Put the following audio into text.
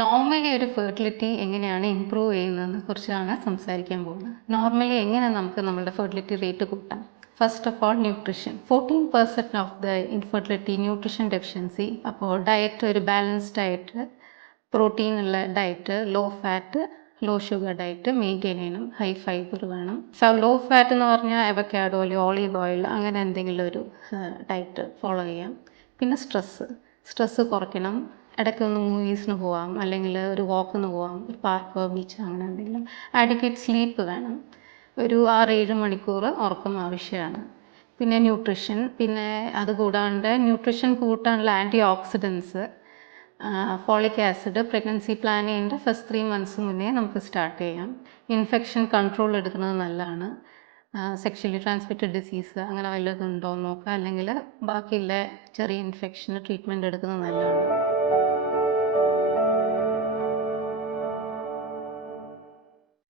Normally ഒരു fertility എങ്ങനെയാണ് improve ചെയ്യുന്നതെന്ന് കുറിച്ചാണ് സംസാരിക്കാൻ പോകുന്നത്. നോർമലി എങ്ങനെ നമുക്ക് നമ്മുടെ ഫെർട്ടിലിറ്റി റേറ്റ് കൂട്ടാം? First of all nutrition. 14% of the infertility nutrition deficiency. അപ്പോൾ ഡയറ്റ് ഒരു ബാലൻസ്ഡ് ഡയറ്റ്, പ്രോട്ടീൻ ഉള്ള diet, low fat low sugar diet maintain ചെയ്യണം. ഹൈ ഫൈബർ വേണം. ലോ ഫാറ്റ് എന്ന് പറഞ്ഞാൽ അവക്കാഡോ അല്ലെങ്കിൽ ഓളീവ് ഓയിൽ അങ്ങനെ എന്തെങ്കിലും ഒരു ഡയറ്റ് ഫോളോ ചെയ്യാം. പിന്നെ സ്ട്രെസ്സ് കുറയ്ക്കണം. ഇടയ്ക്കൊന്ന് മൂവീസിന് പോവാം, അല്ലെങ്കിൽ ഒരു വാക്കിന് പോവാം, ഒരു പാർക്കോ ബീച്ചോ അങ്ങനെ എന്തെങ്കിലും. ആഡിക്വേറ്റ് സ്ലീപ്പ് വേണം. ഒരു 6-7 മണിക്കൂർ ഉറക്കം ആവശ്യമാണ്. പിന്നെ ന്യൂട്രിഷൻ, പിന്നെ അതുകൂടാണ്ട് ന്യൂട്രിഷൻ കൂട്ടാനുള്ള antioxidants, folic acid pregnancy പ്ലാനിങ്ങിൻ്റെ ഫസ്റ്റ് 3 മന്ത്സ് മുന്നേ നമുക്ക് സ്റ്റാർട്ട് ചെയ്യാം. ഇൻഫെക്ഷൻ കൺട്രോൾ എടുക്കുന്നത് നല്ലതാണ്. സെക്ഷലി ട്രാൻസ്മിറ്റഡ് ഡിസീസ് അങ്ങനെ വല്ലതും ഉണ്ടോ എന്ന് നോക്കുക, അല്ലെങ്കിൽ ബാക്കിയുള്ള ചെറിയ ഇൻഫെക്ഷന് ട്രീറ്റ്മെൻറ്റ് എടുക്കുന്നത് നല്ലതാണ്.